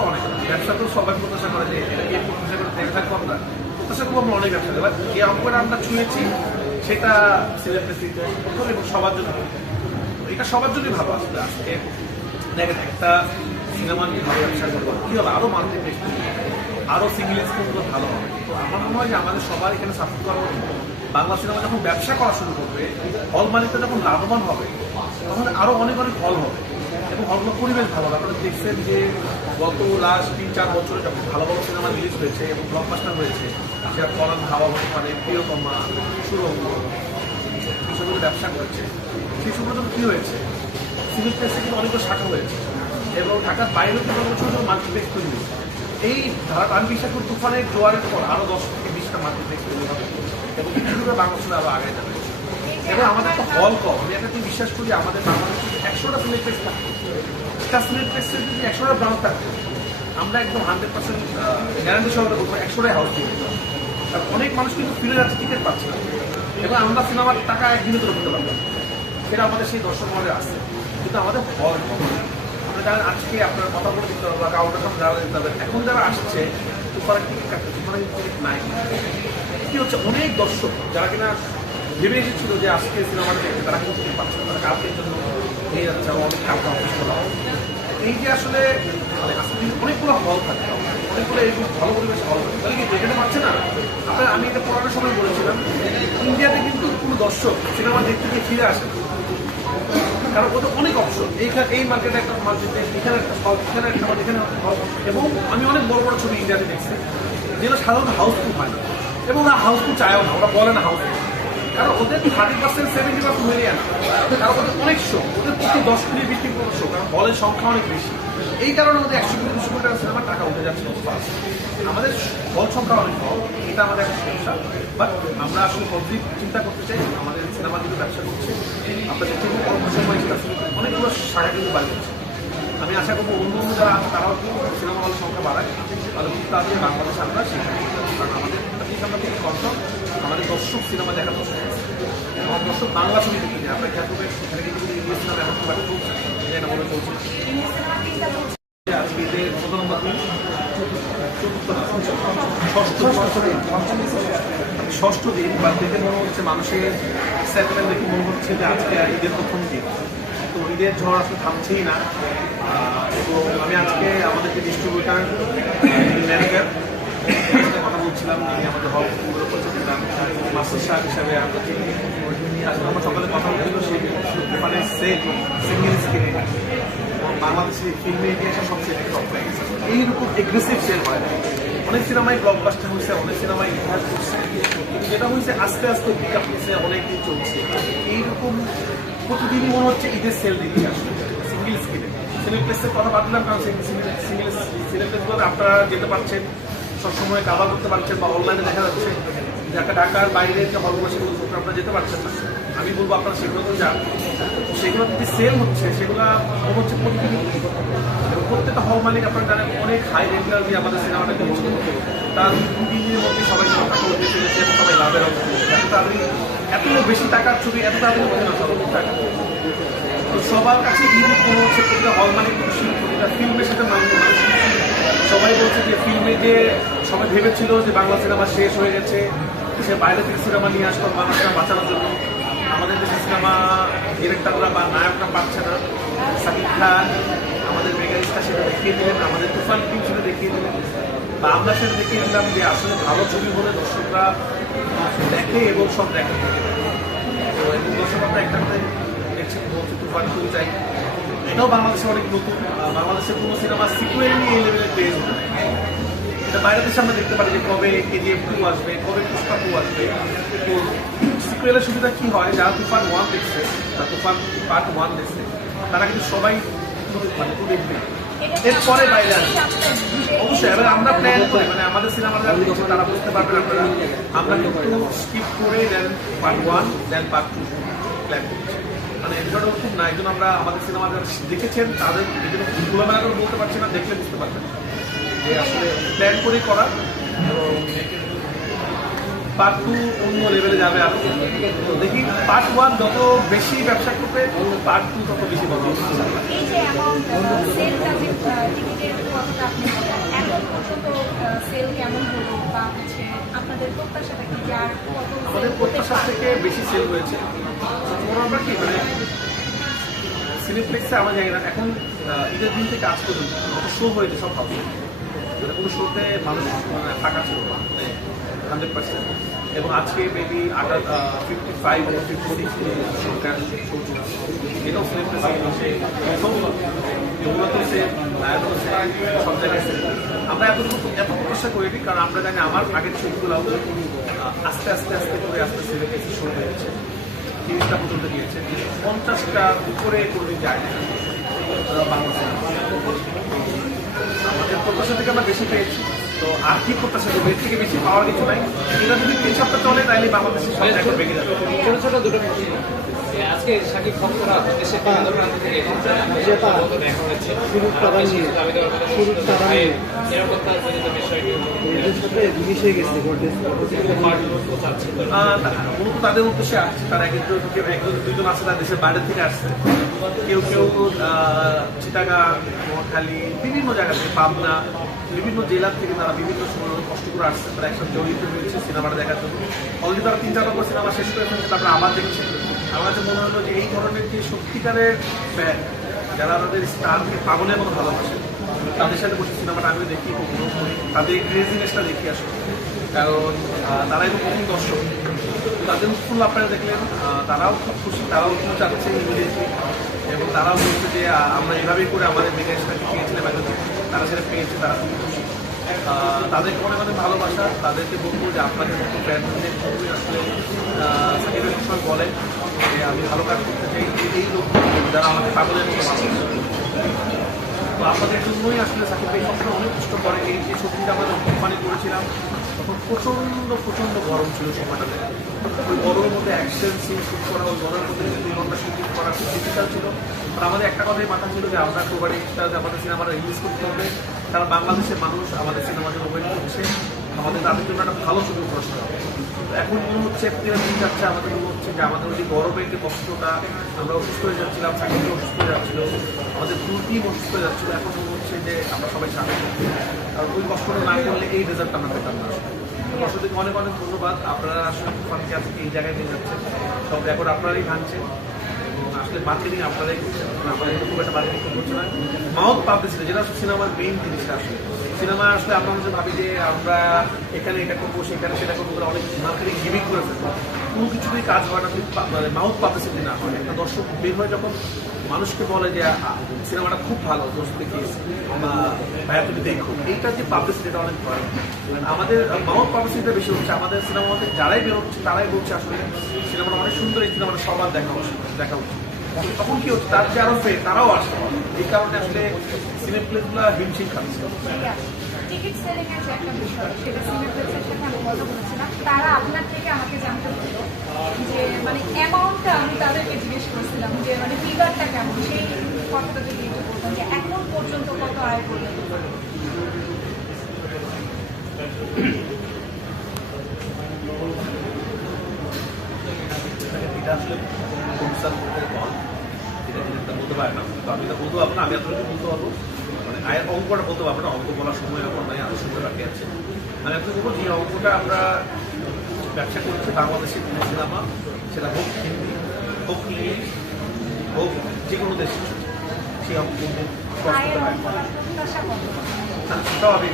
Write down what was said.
তো অনেক, ব্যবসা তো সবাই প্রত্যাশা করে যে এটাকে প্রত্যাশা করে দেখে থাকবো আমরা, প্রত্যাশা করবো আমরা অনেক ব্যবসা। এবার যে অঙ্কটা আমরা ছুঁয়েছি সেটা সেলিব্রিটিতে প্রথম এবং সবার জন্য, এটা সবার জন্যই ভালো। আসলে আজকে দেখেন একটা সিনেমা নিয়ে ভালো ব্যবসা করবো কী হবে, আরও মান্থলি বেশি, আরও সিঙ্গেল স্ক্রিনগুলো ভালো হবে। তো আমার মনে হয় যে আমাদের সবার এখানে সাপোর্ট করা উচিত। বাংলা সিনেমা যখন ব্যবসা করা শুরু করবে, হল মালিকটা যখন লাভবান হবে, তখন আরও অনেক অনেক হল হবে এবং হলগুলো পরিবেশ ভালো হবে। আপনারা দেখছেন যে গত লাস্ট 3-4 বছরে যখন ভালো ভালো সিনেমা রিলিজ হয়েছে এবং ব্লকবাস্টার হয়েছে, সেটা পরান হাওয়া মানে প্রিয়তমা, সুরঙ্গ, এইসবগুলো ব্যবসা করেছে, সেই সবগুলো জন্য কী হয়েছে, সিভিল প্লেসে কিন্তু অনেকগুলো শাখা হয়েছে এবং ঢাকার বাইরেও কিন্তু অনেক ছোটো ছোটো মাল্টিপ্লেক্স তৈরি হয়েছে। এই ধারা আমি বিশ্বাস করি তুফানের জোয়ারের পর আরও 10 থেকে 20টা মাল্টিপ্লেক্স তৈরি হবে এবং এইভাবে বাংলাদেশে আরও আগে যাবে। এবং আমাদের তো হল কম, আমি একটা বিশ্বাস করি আমাদের বাংলাদেশে 100টা সিনেপ্লেক্স থাকবে, একটা সিনেপ্লেক্সে যদি 100টা ব্রাঞ্চ থাকবে, আমরা একদম 100% গ্যারান্টি সহকারে বলবো 100টাই হাউস দিয়ে দেবো। কারণ অনেক মানুষ কিন্তু ফিরে যাচ্ছে, টিকিট পাচ্ছে না এবং আমরা সিনেমার টাকা একদিনে তুলে করতে পারলাম, সেটা আমাদের সেই দর্শক মহলে আসছে। কিন্তু আমাদের হল কম। আপনি জানেন আজকে আপনার কথা বলে দিতে হবে বা কাউন্টার সামনে যারা দিতে হবে, এখন যারা আসছে তুফানের টিকিট কাটতে, তুফানের টিকিট নাই। কি হচ্ছে, অনেক দর্শক যারা কিনা ভেবে এসেছিল যে আজকে সিনেমাটা দেখতে, তারা কিন্তু টিকিট পাচ্ছে না, তারা কালকের জন্য নিয়ে যাচ্ছে, অনেক টাকা অফিস করা। এই যে আসলে মানে আজকে অনেকগুলো হল থাকে, অনেকগুলো এরকম ভালো পরিবেশ হল থাকে, তাহলে কি দেখতে পাচ্ছে না? আপনার আমি এটা পড়ানোর সময় বলেছিলাম, ইন্ডিয়াতে কিন্তু কোনো দর্শক সিনেমা দেখতে গিয়ে ফিরে আসে না, কারণ ওদের অনেক অপশন। এই মার্কেটে একটা মার্কেটে, এখানে একটা হল, এখানে একটা হল, এখানে হল। এবং আমি অনেক বড় বড় ছবি ইন্ডিয়াতে দেখছি যেগুলো সাধারণত হাউসফুল হয় না এবং ওরা হাউসফুল চায়ও না, ওরা বলে না হাউসফুল, কারণ ওদের 30% 70% মিলিয়ে না, কারণ ওদের অনেক শো, ওদের প্রতি 10 কোটি 20 কোটি শো, কারণ হলের সংখ্যা অনেক বেশি। এই কারণে ওদের 100 কোটি 200 কোটি টাকা সিনেমার টাকা উঠে যাচ্ছে ফার্স্ট। আমাদের হল সংখ্যা অনেক কম, এটা আমাদের একটা সমস্যা। বাট আমরা আসলে পজিটিভ চিন্তা করতে চাই, আমাদের সিনেমা কিন্তু ব্যবসা করছে, আপনাদের কিন্তু অল্প সময় অনেকগুলো শাখা কিন্তু বাড়ি হচ্ছে। আমি আশা করবো অন্য অন্য যারা আছে তারাও সিনেমা হলের সংখ্যা বাড়ায়, তাহলে খুব তাড়াতাড়ি বাংলাদেশে আমরা সেখানে, কারণ আমাদের আমরা খুব কনফার্ম আমাদের দর্শক সিনেমা দেখা দর্শক, আমার দর্শক বাংলা ছবি দেখতে যায়। আমরা খেয়াল করবেন সেখানে কিন্তু ইংলিশ সিনেমা এখন খুব একটা চলছে, এটা মনে চলছে। আজকে ঈদের কত নম্বর দিন? ষষ্ঠ দিন বা দেখে মনে হচ্ছে মানুষের এক্সাইটমেন্ট দেখে মনে হচ্ছে যে আজকে ঈদের প্রথম দিন, তো ঈদের ঝড় আসলে থামছেই না। এবং আমি আজকে আমাদের যে ডিস্ট্রিবিউটার ম্যানেজার কথা বলছিলাম, যিনি আমাদের হল মাস্টার সাহেব হিসাবে আমার সকালে কথা বলছিল, সেই ওখানে সিঙ্গেল স্ক্রিনে বাংলাদেশের ফিল্মে ইতিহাসে সবচেয়ে টপ হয়ে গেছে। এইরকম এগ্রেসিভ সেল হয় না, অনেক সিনেমায় ব্লকবাস্টার হয়েছে, অনেক সিনেমায় ইতিহাস করছে, যেটা হয়েছে আস্তে আস্তে পিকআপ হয়েছে, অনেকদিন চলছে। এইরকম প্রতিদিনই মনে হচ্ছে ঈদের সেল দিচ্ছে আসলে সিঙ্গেল স্ক্রিনে। সিনেপ্লেক্সের কথা বাদলাম, কারণ সিঙ্গেল সিনেপ্লেক্সগুলোতে আপনারা যেতে পারছেন, সবসময় কাভার করতে পারছেন বা অনলাইনে দেখা যাচ্ছে যে একটা ঢাকার বাইরে যে হলগুলো সেগুলো আপনারা যেতে পারছেন না। আমি বলবো আপনারা সেগুলোতে যান, সেগুলো যদি সেল হচ্ছে সেগুলো মনে হচ্ছে প্রতিদিনই এবং প্রত্যেকটা হল মালিক আপনারা জানেন অনেক হাই রেন্টাল দিয়ে আমাদের সিনেমাটাকে বন্ধ করতে, তার 2-3 দিনের মধ্যে সবাই টাকা উঠে চলেছে এবং সবাই লাভের অবস্থা, এত তাড়াতাড়ি এত বেশি টাকার ছবি এত তাড়াতাড়ি হচ্ছে না সব টাকা। তো সবার কাছে ঈদ মনে হচ্ছে প্রতিটা হল মালিক খুশি, প্রতিটা ফিল্মের সাথে মানুষ সবাই বলছে যে ফিল্মে যে সবাই ভেবেছিল যে বাংলা সিনেমা শেষ হয়ে গেছে, সে বাইরে থেকে সিনেমা নিয়ে আসতো বাংলা সিনেমা বাঁচানোর জন্য, আমাদের দেশে সিনেমা ডিরেক্টররা বা নায়করা পাচ্ছে না। সাকিব খান আমাদের মেগাস্টার সেটা দেখিয়ে দিলেন, আমাদের তুফান টিম সেটা দেখিয়ে দিলেন, বা আমরা সেটা দেখিয়ে দিলাম যে আসলে ভালো ছবি হলে দর্শকরা দেখে এবং সব দেখে। তো এবং দর্শক আমরা একটা কথাই দেখছেন বলছে তুফান 2 চাই, এটাও বাংলাদেশে অনেক নতুন। বাংলাদেশের কোনো সিনেমা সিকুয়েল নিয়ে এই লেভেলের পেয়ে যাবে, এটা বাইরের দেশে আমরা দেখতে পারি যে কবে KGF 2 আসবে, কবে পুষ্পা 2 আসবে। তো সিকুয়েলের সুবিধা কী হয়, যারা তুফান 1 দেখছে বা তুফান পার্ট 1 দেখছে তারা কিন্তু সবাই মানে দেখবে, এরপরে বাইরে আসবে অবশ্যই। এবার আমরা প্ল্যান করি, মানে আমাদের সিনেমা যারা দেখছে তারা বুঝতে পারবেন আপনারা, আমরা কিন্তু স্কিপ করে দেন পার্ট 1 দেন পার্ট 2 প্ল্যান করছি, মানে এগুলো খুব না। এই জন্য আমরা আমাদের সিনেমা যারা দেখেছেন তাদের এই জন্য তুলনা করে বলতে পারছি না, দেখলে বুঝতে পারবেন যে আসলে প্ল্যান করে করা। এবং পার্ট 2 অন্য লেভেলে যাবে আরো। তো দেখি পার্ট 1 যত বেশি ব্যবসা করবে পার্ট 2 তত বেশি বড় হবে। অন্তত সেল কেমন হলো বা হচ্ছে আপনাদের প্রত্যাশাটা কি যে আর কত আমাদের প্রত্যাশা থেকে বেশি সেল হয়েছে। আমরা কি মানে সিনেপ্লেক্সে আমরা জানি না এখন ঈদের দিন থেকে আজ পর্যন্ত শো হয়েছে সব ভালো, মানে কোনো শোতে মানুষ মানে ফাঁকা ছিল না, মানে 100%। এবং আজকে মেবি 55 এবং 56 সরকার শো চলছে, এটাও সিনেপ্লেক্সে যমুনাতেও সেম, লায়নও সেম, সব জায়গায় সেম। আমরা এত প্রত্যাশা করিনি, কারণ আমরা জানি আমার আগের ছবিগুলো আস্তে আস্তে আস্তে করে আস্তে সিনেপ্লেক্সে শো হয়েছে, 30টা পর্যন্ত গিয়েছে, 50টার উপরে কোনোদিন যায় না বাংলা সিনেমা। আমাদের প্রত্যাশা থেকে আমরা বেশি পেয়েছি, তো আর্থিক প্রত্যাশা করবো, এর থেকে বেশি পাওয়ার কিছু নাই। এটা যদি 3 সপ্তাহ চলে তাহলে বাংলাদেশের সব রেকর্ড ভেঙে যাবে। ছোট ছোট দুটো প্রশ্ন। আজকে শাকিব ভক্তরা দেশের বিভিন্ন প্রান্ত থেকে দেখা হয়েছে মূলত তাদের উদ্দেশ্যে আসছে, তারা একজন দুজন আছে তারা দেশের বাইরে থেকে আসছে, কেউ কেউ চিটাগাং, নোয়াখালী, বিভিন্ন জায়গা থেকে, পাবনা, বিভিন্ন জেলা থেকে তারা বিভিন্ন সময় কষ্ট করে আসছে, তারা একসাথে জড়িত হয়েছে সিনেমাটা দেখার জন্য। অলরেডি তারা 3-4 নম্বর সিনেমা শেষ করে ফেলছে, তারপরে আবার দেখছে। আমার কাছে মনে হলো যে এই ধরনের যে সত্যিকারের ফ্যান, যারা তাদের স্টারকে পাগলের মতো ভালোবাসে, তাদের সাথে বসে সিনেমাটা আমিও দেখি, উপভোগ করি, তাদের ক্রেজিনেসটা দেখি আসলে, কারণ তারাই তো প্রথম দর্শক। তাদের উৎফুল্ল আপনারা দেখলেন, তারাও খুব খুশি, তারাও খুব চাচ্ছে ইমিডিয়েটলি, এবং তারাও বলছে যে আমরা এভাবেই করে আমাদের মেগাস্টারকে পেয়েছিলাম এতদিন, তারা সেটা পেয়েছে, তারা খুব খুশি। তাদেরকে অনেক অনেক ভালোবাসা। তাদেরকে বলবো যে আপনাদের মতো ব্যান্ডদের আসলে সাকিবের সময় বলেন যে আমি ভালো কাজ করতে চাই, এই লোক যারা আমাকে পাগলের মতো ভালোবাসে। তো আপনাদের জন্যই আসলে সাকিব ভাই সবসময় অনেক কষ্ট করে। এই যে ছবিটা আমরা কোম্পানি করেছিলাম তখন প্রচণ্ড গরম ছিল সময়টাতে। ওই গরমের মধ্যে অ্যাকশন সিন শুট করা, ওই গরমের মধ্যে 2 ঘন্টা শুটিং করা খুব ডিফিকাল্ট ছিল। আর আমাদের একটা কথাই মাথা ছিল যে আমরা কোবারিটা আমাদের সিনেমাটা রিলিজ করতে হবে, কারণ বাংলাদেশের মানুষ আমাদের সিনেমার জন্য ওয়েট করছে, আমাদের তাদের জন্য একটা ভালো ছবি প্রশ্ন হবে। তো এখন মনে হচ্ছে এপ্রিলের দিন যাচ্ছে, আমাদের মনে হচ্ছে যে আমাদের ওই গরমের যে কষ্টটা, আমরা অসুস্থ হয়ে যাচ্ছিলাম, চাকরি অসুস্থ হয়ে যাচ্ছিল, আমাদের পুরো টিম অসুস্থ হয়ে যাচ্ছিলো, এখন মনে হচ্ছে যে আমরা সবাই সামনে, আর ওই কষ্টটা না করলে এই রেজাল্ট আমরা পেতাম না। দর্শকদেরকে অনেক অনেক ধন্যবাদ, আপনারা আসলে তুফানকে আজকে এই জায়গায় নিয়ে যাচ্ছেন, সব রেকর্ড আপনারাই ভাঙছেন, এবং আসলে মার্কেটিং আপনারাই করছেন, আমাদের খুব একটা মার্কেটিং করছে না। মাউথ পাবলিসিটি যেটা আসলে সিনেমার মেইন জিনিসটা, আসলে সিনেমা আসলে আমরা হচ্ছে ভাবি যে আমরা এখানে এটা করবো, সেখানে সেটা করবো, অনেক মার্কেটিং গিমিক করে ফেলবো, কোনো কিছুতেই কাজ হয় না যদি মানে মাউথ পাবলিসিটি না হয়। একটা দর্শক বের হয়ে যখন মানুষকে বলে যে সিনেমাটা খুব ভালো, দোস্ত দেখিয়েছি বা ভাইয়া তুমি দেখো, এইটার যে পাবলিসিটিটা অনেক হয়। আমাদের মাউথ পাবলিসিটিটা বেশি হচ্ছে, আমাদের সিনেমা মধ্যে যারাই বের হচ্ছে তারাই বলছে আসলে সিনেমাটা অনেক সুন্দর, এই সিনেমাটা সবার দেখা উচিত। তখন কি হচ্ছে, তার যে আরো ফ্রেন্ড তারাও আসে, এই কারণে আসলে সিনেপ্লেক্সগুলো হিমশিম খাচ্ছে। টিকিট সেলিং এর যে একটা বিষয়, সেটা সিনেপ্লেক্সের সাথে আমি কথা বলেছিলাম, তারা আপনার থেকে আমাকে জানতে বললো যে মানে অ্যামাউন্টটা, আমি তাদেরকে জিজ্ঞেস করছিলাম যে মানে ফিগারটা কেমন, সেই কথাটা যদি একটু বলতাম যে এখন পর্যন্ত কত আয় করলেন। এটা আসলে এটা বলতে পারে না, তো আমি এটা বলতে পারবো না, আমি আপনাকে বলতে পারবো মানে আয়ের অঙ্কটা বলতে পারবো না, অঙ্ক বলার সময় এখন নাই, আরো সময় বাকি আছে। আমি আপনাকে বলবো যে অঙ্কটা আমরা ব্যবসা করছি বাংলাদেশের কোনো সিনেমা, সেটা হোক হিন্দি, হোক ইংলিশ, হোক যে কোনো দেশ, সেই অঙ্ক আয়ের অঙ্কটা প্রত্যাশা কত? সেটাও আমি